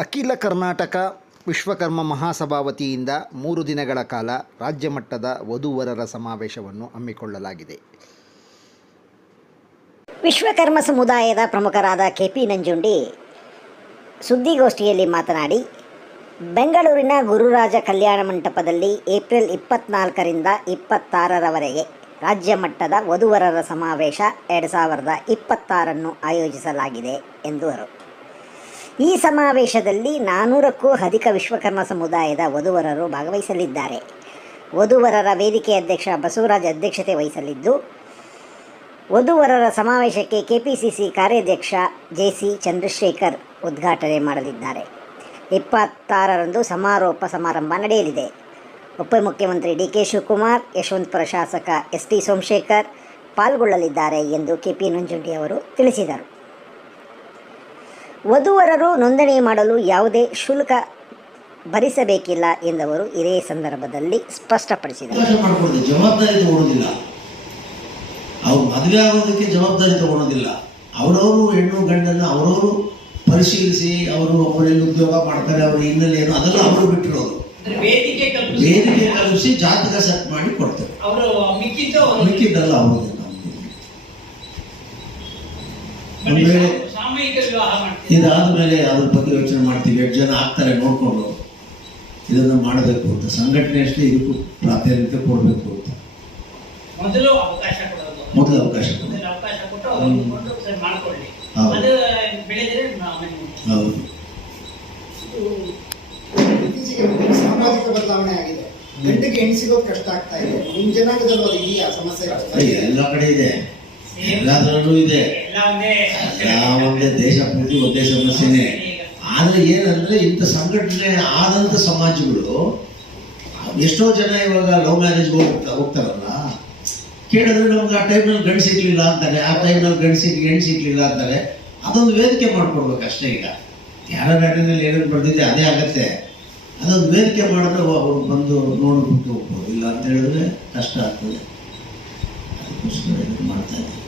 ಅಖಿಲ ಕರ್ನಾಟಕ ವಿಶ್ವಕರ್ಮ ಮಹಾಸಭಾ ವತಿಯಿಂದ 3 ದಿನಗಳ ಕಾಲ ರಾಜ್ಯ ಮಟ್ಟದ ವಧೂವರರ ಸಮಾವೇಶವನ್ನು ಹಮ್ಮಿಕೊಳ್ಳಲಾಗಿದೆ. ವಿಶ್ವಕರ್ಮ ಸಮುದಾಯದ ಪ್ರಮುಖರಾದ KP ನಂಜುಂಡಿ ಸುದ್ದಿಗೋಷ್ಠಿಯಲ್ಲಿ ಮಾತನಾಡಿ, ಬೆಂಗಳೂರಿನ ಗುರುರಾಜ ಕಲ್ಯಾಣ ಮಂಟಪದಲ್ಲಿ ಏಪ್ರಿಲ್ 24ರಿಂದ 26ರವರೆಗೆ ರಾಜ್ಯ ಮಟ್ಟದ ವಧೂವರರ ಸಮಾವೇಶ 2026 ಆಯೋಜಿಸಲಾಗಿದೆ ಎಂದರು. ಈ ಸಮಾವೇಶದಲ್ಲಿ 400ಕ್ಕೂ ಅಧಿಕ ವಿಶ್ವಕರ್ಮ ಸಮುದಾಯದ ವಧೂವರರು ಭಾಗವಹಿಸಲಿದ್ದಾರೆ. ವಧೂವರರ ವೇದಿಕೆ ಅಧ್ಯಕ್ಷ ಬಸವರಾಜ್ ಅಧ್ಯಕ್ಷತೆ ವಹಿಸಲಿದ್ದು, ವಧೂವರರ ಸಮಾವೇಶಕ್ಕೆ KPCC ಕಾರ್ಯಾಧ್ಯಕ್ಷ JC ಚಂದ್ರಶೇಖರ್ ಉದ್ಘಾಟನೆ ಮಾಡಲಿದ್ದಾರೆ. 26ರಂದು ಸಮಾರೋಪ ಸಮಾರಂಭ ನಡೆಯಲಿದೆ. ಉಪಮುಖ್ಯಮಂತ್ರಿ DK ಶಿವಕುಮಾರ್, ಯಶವಂತಪುರ ಶಾಸಕ ST ಸೋಮಶೇಖರ್ ಪಾಲ್ಗೊಳ್ಳಲಿದ್ದಾರೆ ಎಂದು KP ನಂಜುಂಡಿ ಅವರು ತಿಳಿಸಿದರು. ವಧೂವರರು ನೋಂದಣಿ ಮಾಡಲು ಯಾವುದೇ ಶುಲ್ಕ ಭರಿಸಬೇಕಿಲ್ಲ ಎಂದವರು ಇದೇ ಸಂದರ್ಭದಲ್ಲಿ ಸ್ಪಷ್ಟಪಡಿಸಿದರು. ಜವಾಬ್ದಾರಿ ತಗೊಳ್ಳೋದಿಲ್ಲ, ಅವ್ರು ಮದುವೆ ಆಗೋದಕ್ಕೆ ಜವಾಬ್ದಾರಿ ತಗೊಳ್ಳೋದಿಲ್ಲ. ಅವರವರು ಹೆಣ್ಣು ಗಂಡನ್ನು ಅವರವರು ಪರಿಶೀಲಿಸಿ ಅವರು ಅವರೆಲ್ಲಿ ಉದ್ಯೋಗ ಮಾಡ್ತಾರೆ, ಅವರ ಹಿನ್ನೆಲೆ ಏನು ಅದೆಲ್ಲ ಅವರು ಬಿಟ್ಟಿರೋದು. ವೇದಿಕೆ ಕಲ್ಪಿಸಿ ಜಾತಕ ಸೆಟ್ ಮಾಡಿ ಕೊಡ್ತಾರೆ. ಮಿಕ್ಕಿದ್ದಲ್ಲ ಅವ್ರಿಗೆ. ಇದಾದ ಮೇಲೆ ಅದ್ರ ಬಗ್ಗೆ ಯೋಚನೆ ಮಾಡ್ತೀವಿ, 8 ಜನ ಆಗ್ತಾರೆ ನೋಡ್ಕೊಂಡು ಇದನ್ನು ಮಾಡಬೇಕು ಅಂತ. ಸಂಘಟನೆ ಅಷ್ಟೇ ಇದಕ್ಕೂ ಪ್ರಾಧಾನ್ಯತೆ ಕೊಡಬೇಕು ಅಂತ ಮೊದಲು ಅವಕಾಶ ಕೊಟ್ಟು ಹೌದು. ಸಾಮಾಜಿಕ ಬದಲಾವಣೆ ಆಗಿದೆ. ಗಂಡಿಗೆ ಹೆಣ್ಣು ಸಿಗೋದು ಕಷ್ಟ ಆಗ್ತಾ ಇದೆ. ನಿಮ್ಮ ಜನಾಂಗದಲ್ಲೂ ಅದು ಇದೆಯಾ ಸಮಸ್ಯೆ? ಎಲ್ಲ ಕಡೆ ಇದೆ, ಎಲ್ಲದರಲ್ಲೂ ಇದೆ. ಒಂದೇ ದೇಶ ಪೂರ್ತಿ ಒಂದೇ ಸಮಸ್ಯೆನೇ. ಆದ್ರೆ ಏನಂದ್ರೆ ಇಂಥ ಸಂಘಟನೆ ಆದಂತ ಸಮಾಜಗಳು ಎಷ್ಟೋ ಜನ ಇವಾಗ ಲವ್ ಮ್ಯಾರೇಜ್ಗೆ ಹೋಗ್ತಾರಲ್ಲ, ಕೇಳಿದ್ರೆ ನಮ್ಗೆ ಆ ಟೈಮ್ನಲ್ಲಿ ಗಂಡು ಸಿಗ್ಲಿಲ್ಲ ಅಂತಾರೆ, ಆ ಟೈಮ್ನಲ್ಲಿ ಹೆಣ್ಣು ಸಿಗ್ಲಿಲ್ಲ ಅಂತಾರೆ. ಅದೊಂದು ವೇದಿಕೆ ಮಾಡ್ಕೊಡ್ಬೇಕು ಅಷ್ಟೇ. ಈಗ ಯಾರ ನಾಡಿನಲ್ಲಿ ಏನೇನು ಬರ್ದಿದೆ ಅದೇ ಆಗತ್ತೆ. ಅದೊಂದು ವೇದಿಕೆ ಮಾಡಿದ್ರೆ ಅವರು ಬಂದು ನೋಡ್ಬಿಟ್ಟು ಹೋಗ್ಬೋದು. ಇಲ್ಲ ಅಂತ ಹೇಳಿದ್ರೆ ಕಷ್ಟ ಆಗ್ತದೆ. ಅದಕ್ಕೋಸ್ಕರ ಇದನ್ನು ಮಾಡ್ತಾ ಇದ್ದೀವಿ.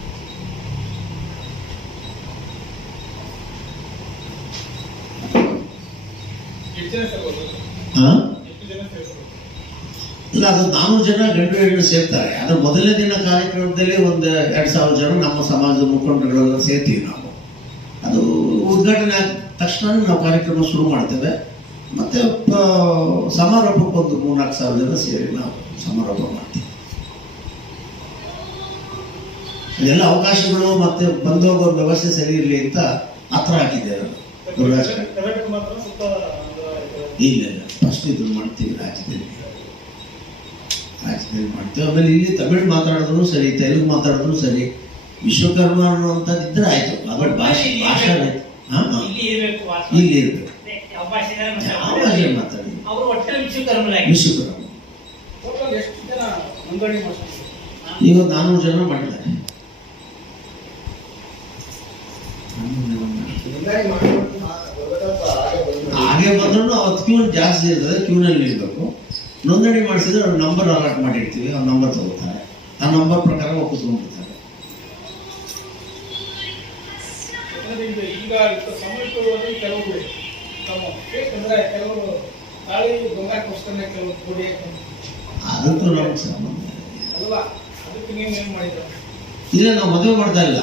ಇಲ್ಲ, ಅದು 400 ಜನ ಗಂಡು ಹೆಣ್ಣು ಸೇರ್ತಾರೆ. ಅದು ಮೊದಲನೇ ದಿನ ಕಾರ್ಯಕ್ರಮದಲ್ಲಿ ಒಂದು 2000 ಜನ ನಮ್ಮ ಸಮಾಜದ ಮುಖಂಡಗಳೆಲ್ಲ ಸೇರ್ತೀವಿ ನಾವು. ಅದು ಉದ್ಘಾಟನೆ ಆದ ತಕ್ಷಣ ನಾವು ಕಾರ್ಯಕ್ರಮ ಶುರು ಮಾಡ್ತೇವೆ. ಮತ್ತೆ ಸಮಾರೋಪಕ್ಕೆ ಒಂದು 3-4 ಸಾವಿರ ಜನ ಸೇರಿ ನಾವು ಸಮಾರೋಪ ಮಾಡ್ತೀವಿ. ಇದೆಲ್ಲ ಅವಕಾಶಗಳು ಮತ್ತೆ ಬಂದೋಗೋ ವ್ಯವಸ್ಥೆ ಸರಿ ಇರಲಿ ಅಂತ ಹತ್ರ ಹಾಕಿದ್ದೇವೆ. ಇಲ್ಲ, ಫಸ್ಟ್ ಇದು ಮಾಡ್ತೀವಿ ರಾಜ್ಯದಲ್ಲಿ ಮಾಡ್ತೀವಿ. ಆಮೇಲೆ ಇಲ್ಲಿ ತಮಿಳು ಮಾತಾಡಿದ್ರು ಸರಿ, ತೆಲುಗು ಮಾತಾಡಿದ್ರು ಸರಿ, ವಿಶ್ವಕರ್ಮ ಅನ್ನುವಂಥದ್ದು ಇದ್ರೆ ಆಯ್ತು. ಆಮೇಲೆ ಭಾಷೆ ಇಲ್ಲಿ ಇರ್ಬೇಕು. ಯಾವ ಭಾಷೆ ಮಾತಾಡಿ ವಿಶ್ವಕರ್ಮ. ಈಗ 400 ಜನ ಮಾಡಿದ್ದಾರೆ. ಹಾಗೆ ಬಂದ್ರು ಅವತ್ತು ಕ್ಯೂನ್ ಜಾಸ್ತಿ ಇರ್ತದೆ, ಕ್ಯೂನಲ್ಲಿ ನಿಲ್ಬೇಕು. ನೋಂದಣಿ ಮಾಡಿಸಿದ್ರೆ ಅವ್ರ ನಂಬರ್ ಅಲಾಟ್ ಮಾಡಿರ್ತೀವಿ, ಅವ್ರ ನಂಬರ್ ತಗೋತಾರೆ. ಆ ನಂಬರ್ ಪ್ರಕಾರ ಒಪ್ಪಿಸ್ಕೊಂಡಿರ್ತಾರೆ. ಅದಕ್ಕೂ ನಮ್ಗೆ ಸಂಬಂಧ ಇಲ್ಲ. ನಾವು ಮದುವೆ ಮಾಡ್ತಾ ಇಲ್ಲ,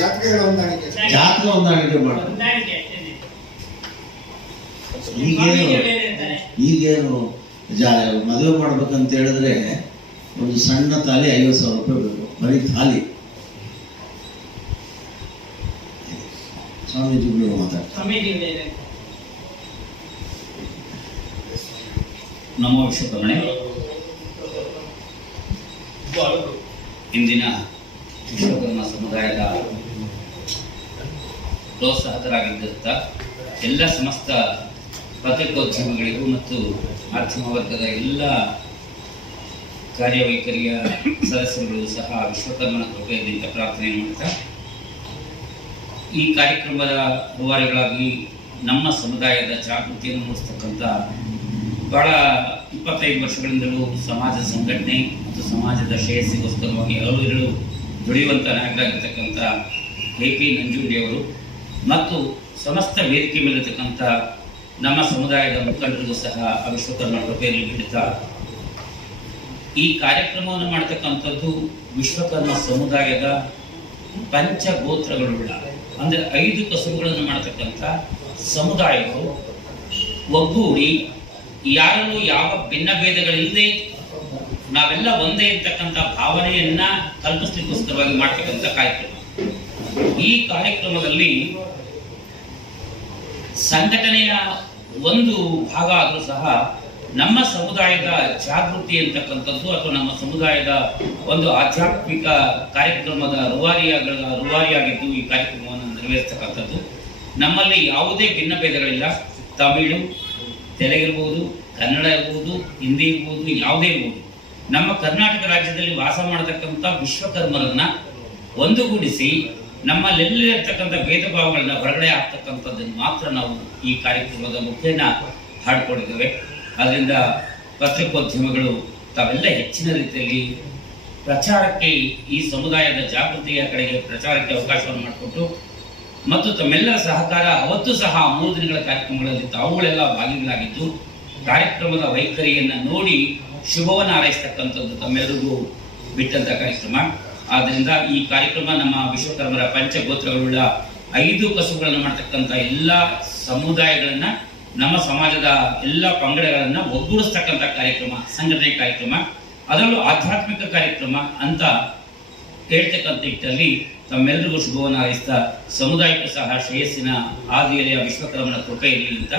ಜಾತಕ ಹೊಂದಾಣಿಕೆ ಮಾಡ್ತೀವಿ. ಈಗೇನು ಮದುವೆ ಮಾಡ್ಬೇಕಂತ ಹೇಳಿದ್ರೆ ಒಂದು ಸಣ್ಣ ತಾಲಿ 50,000 ರೂಪಾಯಿ ಬೇಕು, ಬರೀ ತಾಲಿ. ಸ್ವಾಮೀಜಿಗಳು ಮಾತಾಡ್ತಾರೆ. ನಮೋ ವಿಶ್ವಕರ್ಮಣೆ. ಇಂದಿನ ವಿಶ್ವಕರ್ಮ ಸಮುದಾಯದ ಪ್ರೋತ್ಸಾಹಕರಾಗಿದ್ದಂಥ ಎಲ್ಲ ಸಮಸ್ತ ಪತ್ರಿಕೋದ್ಯಮಿಗಳಿಗೂ ಮತ್ತು ಮಾಧ್ಯಮ ವರ್ಗದ ಎಲ್ಲ ಕಾರ್ಯವೈಖರಿಯ ಸದಸ್ಯರುಗಳು ಸಹ ವಿಶ್ವಕರ್ಮನ ಕೃಪೆಯಿಂದ ಪ್ರಾರ್ಥನೆ ಮಾಡ್ತಾ, ಈ ಕಾರ್ಯಕ್ರಮದ ರೂವಾರಿಗಳಾಗಿ ನಮ್ಮ ಸಮುದಾಯದ ಜಾಗೃತಿಯನ್ನು ಮೂಡಿಸ್ತಕ್ಕಂಥ ಬಹಳ 25 ವರ್ಷಗಳಿಂದಲೂ ಸಮಾಜ ಸಂಘಟನೆ ಮತ್ತು ಸಮಾಜದ ಶ್ರೇಯಸ್ಸಿಗೋಸ್ಕರವಾಗಿ ಹಲವು ದುಡಿಯುವಂಥ ನಾಯಕರಾಗಿರ್ತಕ್ಕಂಥ KP ನಂಜುಂಡಿ ಅವರು ಮತ್ತು ಸಮಸ್ತ ವೇದಿಕೆ ಮೇಲಿರ್ತಕ್ಕಂಥ ನಮ್ಮ ಸಮುದಾಯದ ಮುಖಂಡರಿಗೂ ಸಹ ಆ ವಿಶ್ವಕರ್ಮ ಕೃಪೆಯಲ್ಲಿ ನೀಡುತ್ತಾ ಈ ಕಾರ್ಯಕ್ರಮವನ್ನು ಮಾಡತಕ್ಕಂಥದ್ದು ವಿಶ್ವಕರ್ಮ ಸಮುದಾಯದ ಪಂಚಗೋತ್ರಗಳುಳ್ಳ ಅಂದರೆ 5 ಕಸುಬುಗಳನ್ನು ಮಾಡತಕ್ಕಂಥ ಸಮುದಾಯಗಳು ಒಗ್ಗೂಡಿ ಯಾರಲ್ಲೂ ಯಾವ ಭಿನ್ನ ಭೇದಗಳಿಲ್ಲದೆ ನಾವೆಲ್ಲ ಒಂದೇ ಇರ್ತಕ್ಕಂಥ ಭಾವನೆಯನ್ನ ಕಲ್ಪಿಸ್ಲಿಕ್ಕೋಸ್ಕರವಾಗಿ ಮಾಡ್ತಕ್ಕಂಥ ಕಾರ್ಯಕ್ರಮ. ಈ ಕಾರ್ಯಕ್ರಮದಲ್ಲಿ ಸಂಘಟನೆಯ ಒಂದು ಭಾಗ ಆದರೂ ಸಹ ನಮ್ಮ ಸಮುದಾಯದ ಜಾಗೃತಿ ಅಂತಕ್ಕಂಥದ್ದು ಅಥವಾ ನಮ್ಮ ಸಮುದಾಯದ ಒಂದು ಆಧ್ಯಾತ್ಮಿಕ ಕಾರ್ಯಕ್ರಮದ ರೂವಾರಿಯಾಗಿದ್ದು ಈ ಕಾರ್ಯಕ್ರಮವನ್ನು ನೆರವೇರಿಸ್ತಕ್ಕಂಥದ್ದು. ನಮ್ಮಲ್ಲಿ ಯಾವುದೇ ಭಿನ್ನ ಭೇದಗಳಿಲ್ಲ. ತಮಿಳು, ತೆಲುಗಿರ್ಬೋದು, ಕನ್ನಡ ಇರ್ಬೋದು, ಹಿಂದಿ ಇರ್ಬೋದು, ಯಾವುದೇ ಇರ್ಬೋದು. ನಮ್ಮ ಕರ್ನಾಟಕ ರಾಜ್ಯದಲ್ಲಿ ವಾಸ ಮಾಡತಕ್ಕಂಥ ವಿಶ್ವಕರ್ಮರನ್ನ ಒಂದುಗೂಡಿಸಿ ನಮ್ಮಲ್ಲೆಲ್ಲಿರ್ತಕ್ಕಂಥ ಭೇದ ಭಾವಗಳನ್ನ ಹೊರಗಡೆ ಆಗ್ತಕ್ಕಂಥದ್ದನ್ನು ಮಾತ್ರ ನಾವು ಈ ಕಾರ್ಯಕ್ರಮದ ಮುಖೇನ ಹಾಡ್ಕೊಂಡಿದ್ದೇವೆ. ಅದರಿಂದ ಪತ್ರಿಕೋದ್ಯಮಗಳು ತಾವೆಲ್ಲ ಹೆಚ್ಚಿನ ರೀತಿಯಲ್ಲಿ ಪ್ರಚಾರಕ್ಕೆ, ಈ ಸಮುದಾಯದ ಜಾಗೃತಿಯ ಕಡೆಗೆ ಪ್ರಚಾರಕ್ಕೆ ಅವಕಾಶವನ್ನು ಮಾಡಿಕೊಟ್ಟು ಮತ್ತು ತಮ್ಮೆಲ್ಲರ ಸಹಕಾರ ಅವತ್ತು ಸಹ 3 ದಿನಗಳ ಕಾರ್ಯಕ್ರಮಗಳಲ್ಲಿ ತಾವುಗಳೆಲ್ಲ ಭಾಗಿಗಳಾಗಿದ್ದು ಕಾರ್ಯಕ್ರಮದ ವೈಖರಿಯನ್ನು ನೋಡಿ ಶುಭವನ್ನು ಹಾರೈಸ್ತಕ್ಕಂಥದ್ದು ತಮ್ಮೆಲ್ಲರಿಗೂ ಬಿಟ್ಟಂಥ ಕಾರ್ಯಕ್ರಮ. ಆದ್ದರಿಂದ ಈ ಕಾರ್ಯಕ್ರಮ ನಮ್ಮ ವಿಶ್ವಕರ್ಮರ ಪಂಚಗೋತ್ರಗಳುಳ್ಳ 5 ಕಸುಬುಗಳನ್ನು ಮಾಡ್ತಕ್ಕಂಥ ಎಲ್ಲ ಸಮುದಾಯಗಳನ್ನ, ನಮ್ಮ ಸಮಾಜದ ಎಲ್ಲ ಪಂಗಡಗಳನ್ನ ಒಗ್ಗೂಡಿಸ್ತಕ್ಕಂಥ ಕಾರ್ಯಕ್ರಮ, ಸಂಘಟನೆ ಕಾರ್ಯಕ್ರಮ, ಅದರಲ್ಲೂ ಆಧ್ಯಾತ್ಮಿಕ ಕಾರ್ಯಕ್ರಮ ಅಂತ ಹೇಳ್ತಕ್ಕಂಥ ನಿಟ್ಟಿನಲ್ಲಿ ತಮ್ಮೆಲ್ಲರಿಗೂ ಶುಭವನ್ನು ಹಾರೈಸ್ತಾ ಸಮುದಾಯಕ್ಕೂ ಸಹ ಶ್ರೇಯಸ್ಸಿನ ಹಾದಿಯಲ್ಲಿ ಆ ವಿಶ್ವಕರ್ಮನ ಕೃಪೆ ಇರಲಿ ಅಂತ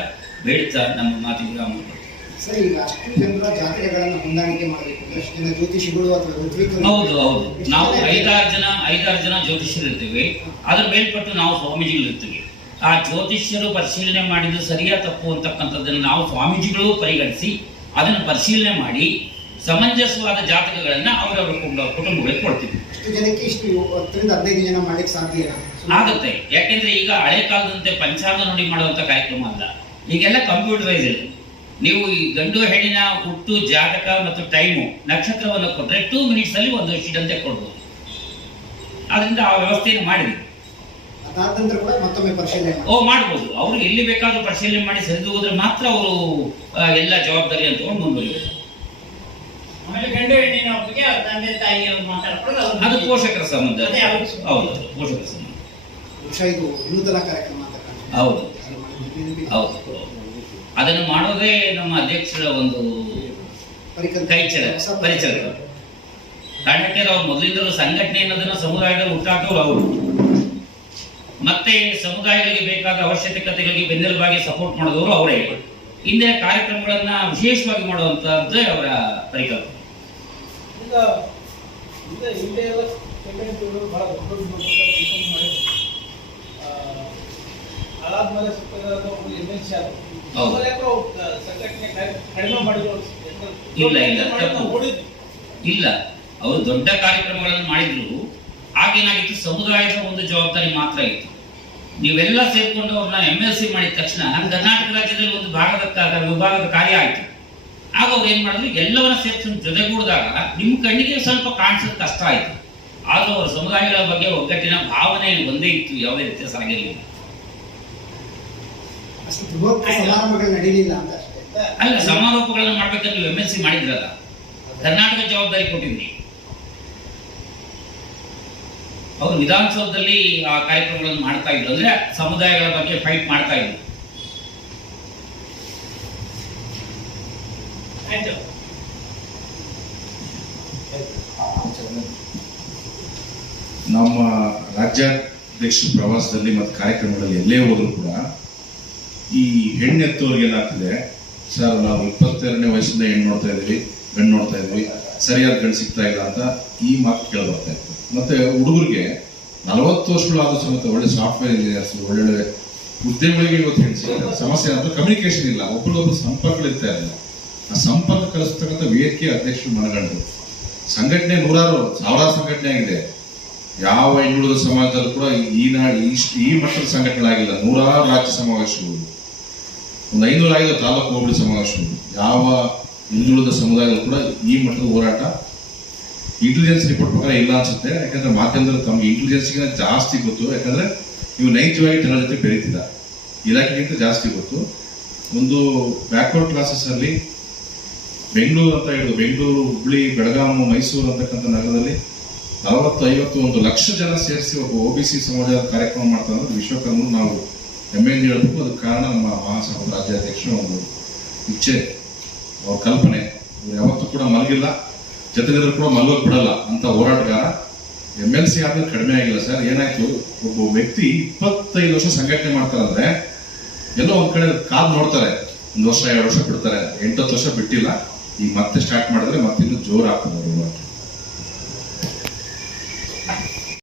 ಬೇಡ್ತಾ ನಮ್ಮ ಮಾತಿಗೆ ವಿರಾಮ ಮಾಡ್ತೀನಿ. ಸರ್, ಈಗ ಅಷ್ಟು ಜನರ ಜಾತಕಗಳನ್ನು ಹೊಂದಾಣಿಕೆ ಮಾಡಬೇಕು, ಎಷ್ಟು ಜನ ಜ್ಯೋತಿಷಿಗಳು ಅಥವಾ ಋತ್ವಿಕರು? ಹೌದು. ನಾವು 5-6 ಜನ ಜ್ಯೋತಿಷ್ಯರು ಇರ್ತೀವಿ. ಅದ್ರ ಮೇಲ್ಪಟ್ಟು ನಾವು ಸ್ವಾಮೀಜಿಗಳು ಇರ್ತೀವಿ. ಆ ಜ್ಯೋತಿಷ್ಯರು ಪರಿಶೀಲನೆ ಮಾಡಿದ್ದು ಸರಿಯಾ ತಪ್ಪು ಅಂತಕ್ಕಂಥದ್ದನ್ನು ನಾವು ಸ್ವಾಮೀಜಿಗಳು ಪರಿಗಣಿಸಿ ಅದನ್ನು ಪರಿಶೀಲನೆ ಮಾಡಿ ಸಮಂಜಸವಾದ ಜಾತಕಗಳನ್ನ ಅವರವರ ಕುಟುಂಬಗಳಿಗೆ ಕೊಡ್ತೀವಿ. ಅಷ್ಟು ಜನಕ್ಕೆ ಇಷ್ಟು 10-15 ಜನ ಮಾಡ್ಲಿಕ್ಕೆ ಸಾಧ್ಯ ಆಗುತ್ತೆ. ಯಾಕೆಂದ್ರೆ ಈಗ ಹಳೆ ಕಾಲದಂತೆ ಪಂಚಾಂಗ ನೋಡಿ ಮಾಡುವಂತ ಕಾರ್ಯಕ್ರಮ ಅಲ್ಲ, ಈಗೆಲ್ಲ ಕಂಪ್ಯೂಟರೈಸ್ ಇದೆ. ನೀವು ಈ ಗಂಡು ಹೆಣ್ಣಿನ ಹುಟ್ಟು ಜಾತಕ ಮತ್ತು ಟೈಮು ನಕ್ಷತ್ರವನ್ನು ಕೊಟ್ಟರೆ 2 ಮಿನಿಟ್ಸ್ ಅಲ್ಲಿ ಒಂದು ಶೀಟ್ ಅಂತೆ ಕೊಡ್ಬೋದು. ಆದ್ರಿಂದ ಆ ವ್ಯವಸ್ಥೆಯನ್ನು ಮಾಡಿದ್ವಿ. ಅದಾದ ನಂತರ ಕೂಡ ಮತ್ತೊಮ್ಮೆ ಪರಿಶೀಲನೆ ಮಾಡ್ಬೋದು. ಅವರು ಎಲ್ಲಿ ಬೇಕಾದ್ರೂ ಪರಿಶೀಲನೆ ಮಾಡಿ ಸರಿದೂಗಿದ್ರೆ ಮಾತ್ರ ಅವರು ಎಲ್ಲ ಜವಾಬ್ದಾರಿ ಅಂತ ಮುಂದುವರಿಬೇಕು. ಗಂಡು ಹೆಣ್ಣಿನ ಒಪ್ಪಿಗೆ ತಂದೆ ತಾಯಿಯವರು ಮಾತಾಡ್ಕೊಳ್ಳೋದು ಅದು ಪೋಷಕರ ಸಂಬಂಧ. ಹೌದು, ಪೋಷಕರ ಸಂಬಂಧ. ಇದು ವಿನೂತನ ಕಾರ್ಯಕ್ರಮ ಅಂತ ಹೌದು. ಅದನ್ನು ಮಾಡೋದೇ ನಮ್ಮ ಅಧ್ಯಕ್ಷರ ಒಂದು ಪರಿಚಯ. ಕಾರಣಕ್ಕೆ ಅವ್ರು ಮೊದಲಿಂದಲೂ ಸಂಘಟನೆ ಅನ್ನೋದನ್ನ ಸಮುದಾಯದಲ್ಲಿ ಹುಟ್ಟಾಕವ್ರು ಅವರು. ಮತ್ತೆ ಸಮುದಾಯಗಳಿಗೆ ಬೇಕಾದ ಅವಶ್ಯಕತೆಗಳಿಗೆ ಬೆನ್ನೆಲುಬಾಗಿ ಸಪೋರ್ಟ್ ಮಾಡೋದವರು ಅವರೇ. ಇಂದಿನ ಕಾರ್ಯಕ್ರಮಗಳನ್ನ ವಿಶೇಷವಾಗಿ ಮಾಡುವಂತಹದ್ದೇ ಅವರ ಪರಿಕಲ್ಪನೆ. ಇಲ್ಲ, ಅವರು ದೊಡ್ಡ ಕಾರ್ಯಕ್ರಮಗಳನ್ನು ಮಾಡಿದ್ರು. ಆಗೇನಾಗಿತ್ತು, ಸಮುದಾಯದ ಒಂದು ಜವಾಬ್ದಾರಿ ಮಾತ್ರ ಇತ್ತು. ನೀವೆಲ್ಲ ಸೇರ್ಕೊಂಡು ಅವ್ರನ್ನ MLC ಮಾಡಿದ ತಕ್ಷಣ ಕರ್ನಾಟಕ ರಾಜ್ಯದಲ್ಲಿ ಒಂದು ವಿಭಾಗದ ಕಾರ್ಯ ಆಯ್ತು. ಆಗ ಅವ್ರು ಏನ್ ಮಾಡಿದ್ರು, ಎಲ್ಲವನ್ನ ಸೇರ್ಕೊಂಡು ಜೊತೆಗೂಡಿದಾಗ ನಿಮ್ಮ ಕಣ್ಣಿಗೆ ಸ್ವಲ್ಪ ಕಾಣಿಸೋದು ಕಷ್ಟ ಆಯ್ತು. ಆದ್ರೂ ಅವರ ಸಮುದಾಯಗಳ ಬಗ್ಗೆ ಒಗ್ಗಟ್ಟಿನ ಭಾವನೆ ಒಂದೇ ಇತ್ತು, ಯಾವುದೇ ವ್ಯತ್ಯಾಸ ಆಗಿರಲಿಲ್ಲ. ಅಲ್ಲ, ಸಮಾರೋಪಗಳನ್ನ ಮಾಡ್ಬೇಕಾದ್ರೆ ನೀವು MLC ಮಾಡಿದ್ರಲ್ಲ, ಕರ್ನಾಟಕ ಜವಾಬ್ದಾರಿ ಕೊಟ್ಟಿದ್ರಿ. ಅವರು ವಿಧಾನಸೌಧದಲ್ಲಿ ಆ ಕಾರ್ಯಕ್ರಮಗಳನ್ನು ಮಾಡ್ತಾ ಇದ್ರು, ಅಂದ್ರೆ ಸಮುದಾಯಗಳ ಬಗ್ಗೆ ಫೈಟ್ ಮಾಡ್ತಾ ಇದ್ರು. ನಮ್ಮ ರಾಜ್ಯಾಧ್ಯಕ್ಷ ಪ್ರವಾಸದಲ್ಲಿ ಮತ್ತು ಕಾರ್ಯಕ್ರಮಗಳಲ್ಲಿ ಎಲ್ಲೇ ಹೋದ್ರು ಕೂಡ ಈ ಹೆಣ್ಣೆತ್ತೋರಿಗೆ ಏನಾಗ್ತದೆ, ಸರ್ ನಾವು 22ನೇ ವಯಸ್ಸಿಂದ ಹೆಣ್ಣು ನೋಡ್ತಾ ಇದ್ವಿ, ಗಂಡು ನೋಡ್ತಾ ಇದ್ವಿ, ಸರಿಯಾದ ಗಂಡು ಸಿಗ್ತಾ ಇಲ್ಲ ಅಂತ ಈ ಮಾತು ಕೇಳಬರ್ತಾ ಇತ್ತು. ಮತ್ತೆ ಹುಡುಗರಿಗೆ 40 ವರ್ಷಗಳಾದ ಸಮೇತ ಒಳ್ಳೆ ಸಾಫ್ಟ್ವೇರ್ ಇಂಜಿನಿಯರ್ಸ್, ಒಳ್ಳೊಳ್ಳೆ ಉದ್ಯಮಿಗಳಿಗೆ ಇವತ್ತು ಹೆಣ್ಣು ಸಿಗ್ತಾರೆ. ಸಮಸ್ಯೆ ಅಂದ್ರೆ ಕಮ್ಯುನಿಕೇಶನ್ ಇಲ್ಲ, ಒಬ್ಬರಿಗೊಬ್ಬರು ಸಂಪರ್ಕಗಳಿರ್ತಾ ಇರಲಿಲ್ಲ. ಆ ಸಂಪರ್ಕ ಕಲಿಸ್ತಕ್ಕಂಥ ವೇದಿಕೆ ಅಧ್ಯಕ್ಷರು ಮನಗಂಡರು. ಸಂಘಟನೆ ನೂರಾರು ಸಾವಿರಾರು ಸಂಘಟನೆ ಆಗಿದೆ. ಯಾವ ಹಿಂದುಳಿದ ಸಮಾಜದಲ್ಲೂ ಕೂಡ ಈ ಮಟ್ಟದ ಸಂಘಟನೆಗಳಾಗಿಲ್ಲ. ನೂರಾರು ರಾಜ್ಯ ಸಮಾವೇಶಗಳು, ಒಂದು 550 ತಾಲೂಕು ಹೋಬಳಿ ಸಮಾವೇಶಗಳು. ಯಾವ ಹಿಂದುಳಿದ ಸಮುದಾಯದಲ್ಲೂ ಕೂಡ ಈ ಮಟ್ಟದ ಹೋರಾಟ ಇಂಟೆಲಿಜೆನ್ಸ್ ರಿಪೋರ್ಟ್ ಪ್ರಕಾರ ಇಲ್ಲ ಅನ್ಸುತ್ತೆ. ಯಾಕಂದ್ರೆ ಮಾಧ್ಯಮದಲ್ಲಿ ತಮಗೆ ಇಂಟೆಲಿಜೆನ್ಸ್ಗೆ ಜಾಸ್ತಿ ಗೊತ್ತು. ಯಾಕಂದ್ರೆ ನೀವು ನೈಜವಾಗಿ ಜನರ ಜೊತೆ ಬೆರೀತಿಲ್ಲ. ಇಲಾಖೆಗಿಂತ ಜಾಸ್ತಿ ಗೊತ್ತು. ಒಂದು ಬ್ಯಾಕ್ವರ್ಡ್ ಕ್ಲಾಸಸ್ಸಲ್ಲಿ ಬೆಂಗಳೂರು ಅಂತ ಹೇಳಿದ್ರು, ಬೆಂಗಳೂರು, ಹುಬ್ಳಿ, ಬೆಳಗಾವಿ, ಮೈಸೂರು ಅಂತಕ್ಕಂಥ ನಗರದಲ್ಲಿ 40-50 ಲಕ್ಷ ಜನ ಸೇರಿಸಿ ಒಬ್ಬ OBC ಸಮಾಜದ ಕಾರ್ಯಕ್ರಮ ಮಾಡ್ತಾರೆ ಅಂದ್ರೆ ವಿಶ್ವಕರ್ಮ ನಾವು ಹೆಮ್ಮೆಯಿಂದ ಹೇಳಬೇಕು. ಅದಕ್ಕೆ ಕಾರಣ ನಮ್ಮ ಮಹಾಸಭಾದ ರಾಜ್ಯಾಧ್ಯಕ್ಷರ ಒಂದು ಇಚ್ಛೆ, ಅವ್ರ ಕಲ್ಪನೆ. ಯಾವತ್ತೂ ಕೂಡ ಮಲಗಿಲ್ಲ, ಜೊತೆಗಿದ್ರು ಕೂಡ ಮಲಗೋದು ಬಿಡಲ್ಲ ಅಂತ ಹೋರಾಟಗಾರ. MLC ಆದ್ರೆ ಕಡಿಮೆ ಆಗಿಲ್ಲ ಸರ್. ಏನಾಯ್ತು, ಒಬ್ಬ ವ್ಯಕ್ತಿ 25 ವರ್ಷ ಸಂಘಟನೆ ಮಾಡ್ತಾರಂದ್ರೆ ಎಲ್ಲೋ ಒಂದ್ ಕಡೆ ಕಾದ್ ನೋಡ್ತಾರೆ, 1 ವರ್ಷ 2 ವರ್ಷ ಬಿಡ್ತಾರೆ, 8-10 ವರ್ಷ ಬಿಟ್ಟಿಲ್ಲ. ಈಗ ಮತ್ತೆ ಸ್ಟಾರ್ಟ್ ಮಾಡಿದ್ರೆ ಮತ್ತೆ ಇನ್ನೂ ಜೋರ್ ಆಗ್ತದೆ.